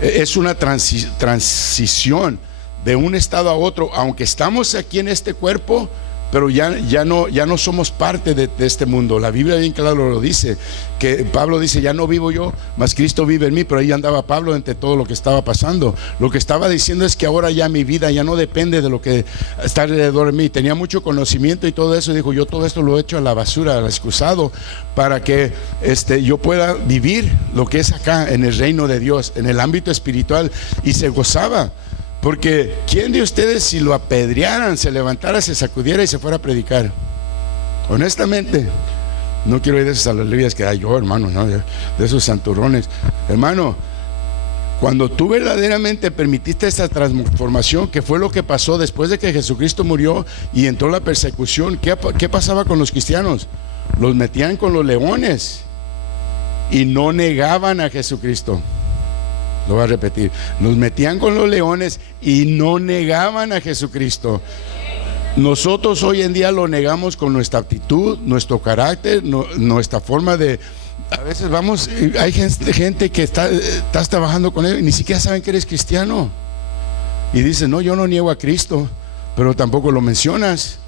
Es una transición de un estado a otro, aunque estamos aquí en este cuerpo, pero ya no somos parte de este mundo. La Biblia bien claro lo dice, que Pablo dice, ya no vivo yo, mas Cristo vive en mí. Pero ahí andaba Pablo entre todo lo que estaba pasando. Lo que estaba diciendo es que ahora ya mi vida ya no depende de lo que está alrededor de mí. Tenía mucho conocimiento y todo eso, y dijo, yo todo esto lo he hecho a la basura, al excusado, para que yo pueda vivir lo que es acá en el reino de Dios, en el ámbito espiritual. Y se gozaba. Porque ¿quién de ustedes, si lo apedrearan, se levantara, se sacudiera y se fuera a predicar? Honestamente, no quiero ir de esas aleluyas que hay yo, hermano, ¿no? De esos santurrones. Hermano, cuando tú verdaderamente permitiste esta transformación, que fue lo que pasó después de que Jesucristo murió y entró la persecución, ¿qué pasaba con los cristianos? Los metían con los leones y no negaban a Jesucristo. Lo voy a repetir. Nos metían con los leones y no negaban a Jesucristo. Nosotros hoy en día lo negamos con nuestra actitud, nuestro carácter, nuestra forma de... A veces vamos, hay gente que estás trabajando con él y ni siquiera saben que eres cristiano. Y dicen, no, yo no niego a Cristo, pero tampoco lo mencionas.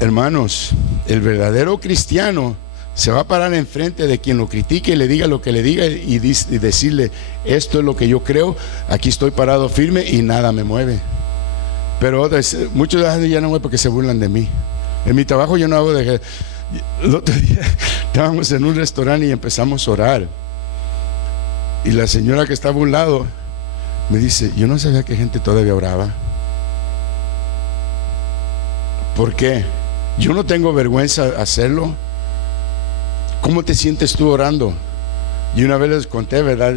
Hermanos, el verdadero cristiano se va a parar enfrente de quien lo critique y le diga lo que le diga y decirle, esto es lo que yo creo, aquí estoy parado firme y nada me mueve. Pero otros, muchos ya no voy porque se burlan de mí. En mi trabajo yo no hago de... El otro día estábamos en un restaurante y empezamos a orar. Y la señora que estaba a un lado me dice, yo no sabía que gente todavía oraba. ¿Por qué? Yo no tengo vergüenza hacerlo. ¿Cómo te sientes tú orando? Y una vez les conté, ¿verdad?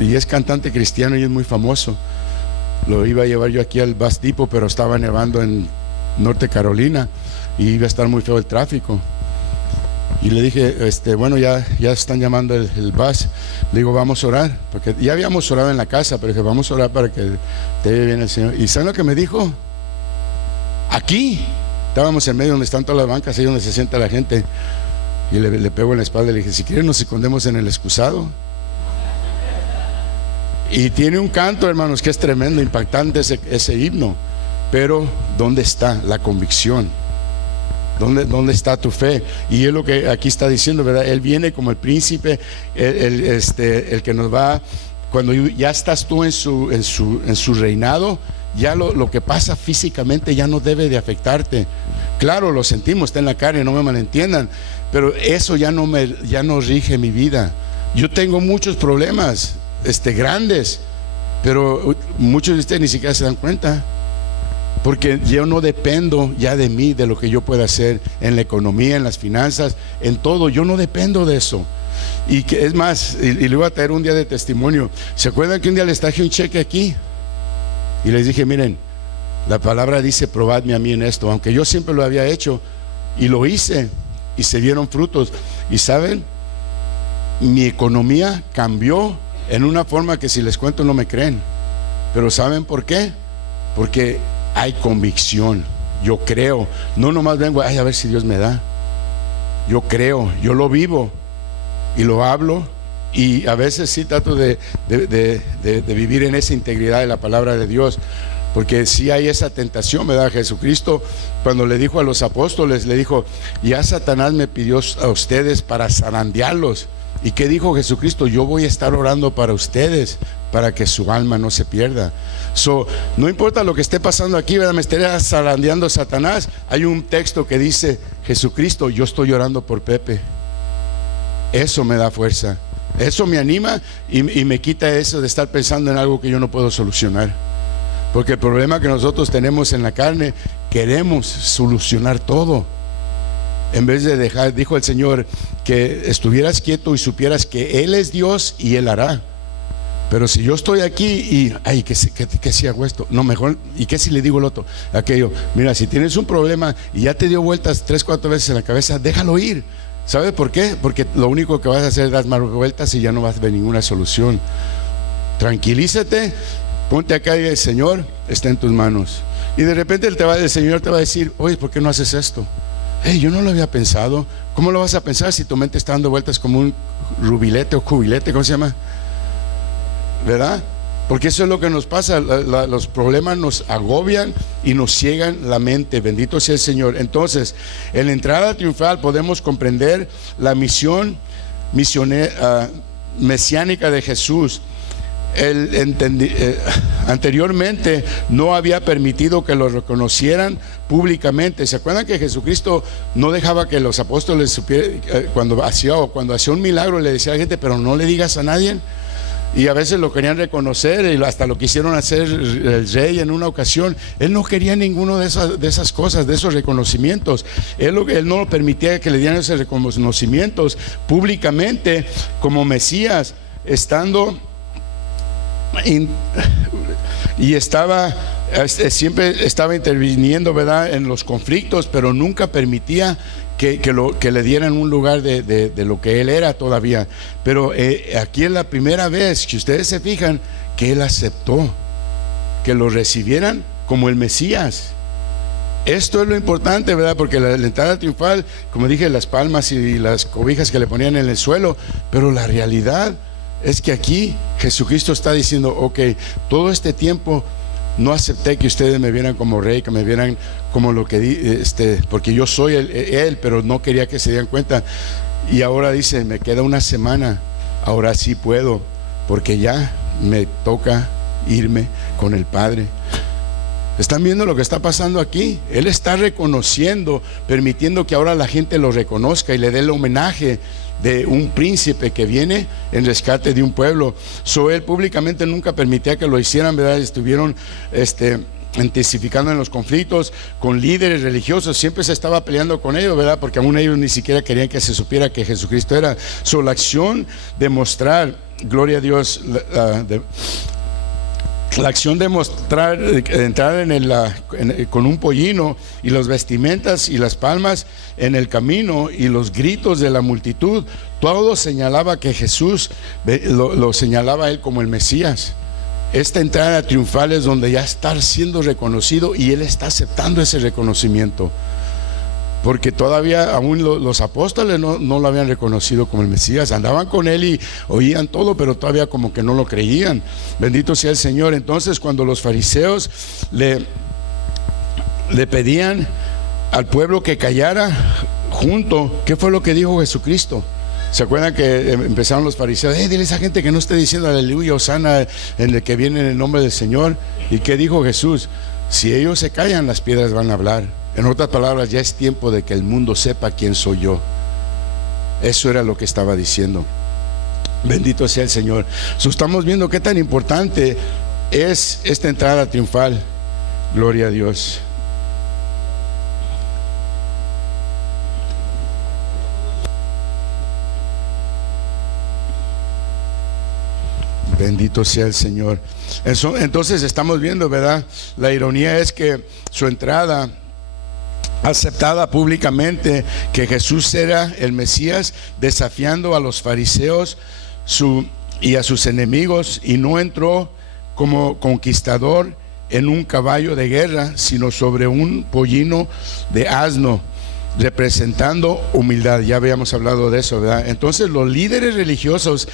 Y es cantante cristiano y es muy famoso. Lo iba a llevar yo aquí al Bus Depot, pero estaba nevando en Norte Carolina y iba a estar muy feo el tráfico. Y le dije, bueno, ya están llamando el bus. Le digo, vamos a orar, porque ya habíamos orado en la casa, pero dije, vamos a orar para que te vaya bien el Señor. ¿Y saben lo que me dijo? Aquí estábamos en medio donde están todas las bancas, ahí donde se sienta la gente. Y le pego en la espalda y le dije, si quieren nos escondemos en el excusado. Y tiene un canto, hermanos, que es tremendo, impactante ese himno. Pero ¿dónde está la convicción? ¿Dónde está tu fe? Y es lo que aquí está diciendo, ¿verdad? Él viene como el príncipe, el que nos va, cuando ya estás tú en su reinado, ya lo que pasa físicamente ya no debe de afectarte. Claro, lo sentimos, está en la carne, no me malentiendan, pero eso ya no rige mi vida. Yo tengo muchos problemas grandes, pero muchos de ustedes ni siquiera se dan cuenta, porque yo no dependo ya de mí, de lo que yo pueda hacer en la economía, en las finanzas, en todo. Yo no dependo de eso. Y que es más, y le voy a traer un día de testimonio. ¿Se acuerdan que un día les traje un cheque aquí? Y les dije, miren, la palabra dice, probadme a mí en esto. Aunque yo siempre lo había hecho y lo hice y se dieron frutos. Y saben, mi economía cambió en una forma que si les cuento no me creen. Pero ¿saben por qué? Porque hay convicción. Yo creo, no nomás vengo a ver si Dios me da. Yo creo, yo lo vivo y lo hablo, y a veces sí trato de vivir en esa integridad de la palabra de Dios, porque sí hay esa tentación, ¿verdad? Jesucristo, cuando le dijo a los apóstoles, le dijo, ya Satanás me pidió a ustedes para zarandearlos. ¿Y qué dijo Jesucristo? Yo voy a estar orando para ustedes, para que su alma no se pierda. No importa lo que esté pasando aquí, ¿verdad? Me esté zarandeando Satanás. Hay un texto que dice, Jesucristo, yo estoy orando por Pepe. Eso me da fuerza, eso me anima y me quita eso de estar pensando en algo que yo no puedo solucionar. Porque el problema que nosotros tenemos en la carne, queremos solucionar todo, en vez de dejar, dijo el Señor, que estuvieras quieto y supieras que Él es Dios y Él hará. Pero si yo estoy aquí y, ay, que si hago esto, no, mejor, y que si le digo el otro, aquello, mira, si tienes un problema y ya te dio vueltas 3, 4 veces en la cabeza, déjalo ir. ¿Sabe por qué? Porque lo único que vas a hacer es dar más vueltas y ya no vas a ver ninguna solución. Tranquilízate, ponte acá y el Señor está en tus manos. Y de repente el Señor te va a decir, oye, ¿por qué no haces esto? Yo no lo había pensado. ¿Cómo lo vas a pensar si tu mente está dando vueltas como un rubilete o cubilete? ¿Cómo se llama? ¿Verdad? Porque eso es lo que nos pasa. Los problemas nos agobian y nos ciegan la mente. Bendito sea el Señor. Entonces, en la entrada triunfal podemos comprender la misión mesiánica de Jesús. Anteriormente no había permitido que lo reconocieran públicamente. ¿Se acuerdan que Jesucristo no dejaba que los apóstoles supieran cuando hacía un milagro? Le decía a la gente, pero no le digas a nadie. Y a veces lo querían reconocer y hasta lo quisieron hacer el rey en una ocasión. Él no quería ninguno de esas cosas, de esos reconocimientos. Él no permitía que le dieran esos reconocimientos públicamente como Mesías, estando y siempre estaba interviniendo, ¿verdad?, en los conflictos, pero nunca permitía que le dieran un lugar de lo que él era todavía. Pero aquí es la primera vez que ustedes se fijan que él aceptó que lo recibieran como el Mesías. Esto es lo importante, ¿verdad? Porque la entrada triunfal, como dije, las palmas y las cobijas que le ponían en el suelo, pero la realidad es que aquí Jesucristo está diciendo: ok, todo este tiempo no acepté que ustedes me vieran como rey, que me vieran como lo que porque yo soy él, pero no quería que se dieran cuenta. Y ahora dice: me queda una semana, ahora sí puedo, porque ya me toca irme con el Padre. ¿Están viendo lo que está pasando aquí? Él está reconociendo, permitiendo que ahora la gente lo reconozca y le dé el homenaje de un príncipe que viene en rescate de un pueblo. Él públicamente nunca permitía que lo hicieran, ¿verdad? Estuvieron intensificando en los conflictos con líderes religiosos, siempre se estaba peleando con ellos, ¿verdad? Porque aún ellos ni siquiera querían que se supiera que Jesucristo era. La acción de mostrar, gloria a Dios, la acción de mostrar, de entrar con un pollino y las vestimentas y las palmas en el camino y los gritos de la multitud, todo señalaba que Jesús lo señalaba a él como el Mesías. Esta entrada triunfal es donde ya está siendo reconocido y él está aceptando ese reconocimiento. Porque todavía aún los apóstoles no lo habían reconocido como el Mesías. Andaban con él y oían todo, pero todavía como que no lo creían. Bendito sea el Señor. Entonces, cuando los fariseos le pedían al pueblo que callara junto, ¿qué fue lo que dijo Jesucristo? ¿Se acuerdan que empezaron los fariseos? Dile a esa gente que no esté diciendo aleluya, hosana, en el que viene en el nombre del Señor. ¿Y qué dijo Jesús? Si ellos se callan, las piedras van a hablar. En otras palabras, ya es tiempo de que el mundo sepa quién soy yo. Eso era lo que estaba diciendo. Bendito sea el Señor. Estamos viendo qué tan importante es esta entrada triunfal. Gloria a Dios. Bendito sea el Señor. Entonces estamos viendo, ¿verdad? La ironía es que su entrada aceptada públicamente, que Jesús era el Mesías, desafiando a los fariseos y a sus enemigos, y no entró como conquistador en un caballo de guerra, sino sobre un pollino de asno, representando humildad. Ya habíamos hablado de eso, ¿verdad? Entonces los líderes religiosos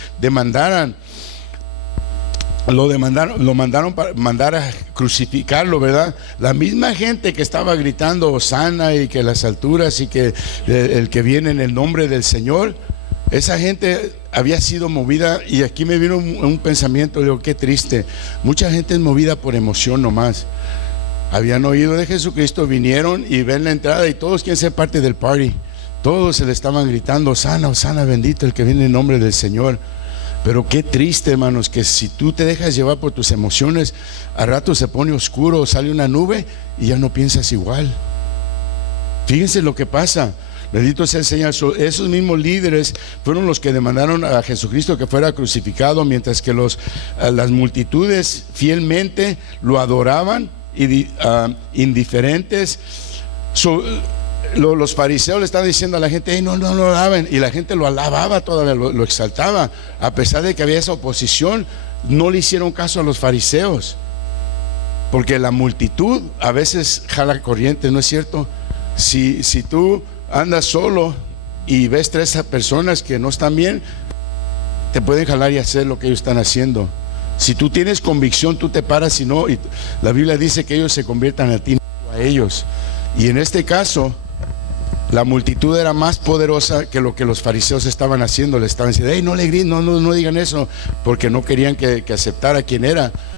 lo mandaron para mandar a crucificarlo, ¿verdad? La misma gente que estaba gritando hosana y que las alturas y que el que viene en el nombre del Señor, esa gente había sido movida. Y aquí me vino un pensamiento, digo, qué triste. Mucha gente es movida por emoción nomás. Habían oído de Jesucristo, vinieron y ven la entrada y todos quieren ser parte del party. Todos se le estaban gritando hosana, hosana, bendito el que viene en nombre del Señor. Pero qué triste, hermanos, que si tú te dejas llevar por tus emociones, a rato se pone oscuro, sale una nube y ya no piensas igual. Fíjense lo que pasa. Bendito sea el Señor. Esos mismos líderes fueron los que demandaron a Jesucristo que fuera crucificado, mientras que las multitudes fielmente lo adoraban y indiferentes. Los fariseos le estaban diciendo a la gente: no lo alaben, y la gente lo alababa todavía, lo exaltaba, a pesar de que había esa oposición. No le hicieron caso a los fariseos, porque la multitud a veces jala corriente, ¿no es cierto? Si tú andas solo y ves tres personas que no están bien, te pueden jalar y hacer lo que ellos están haciendo. Si tú tienes convicción, tú te paras, y la Biblia dice que ellos se conviertan a ti, no a ellos. Y en este caso, la multitud era más poderosa que lo que los fariseos estaban haciendo. Le estaban diciendo: hey, no le griten, no digan eso, porque no querían que aceptara quién era.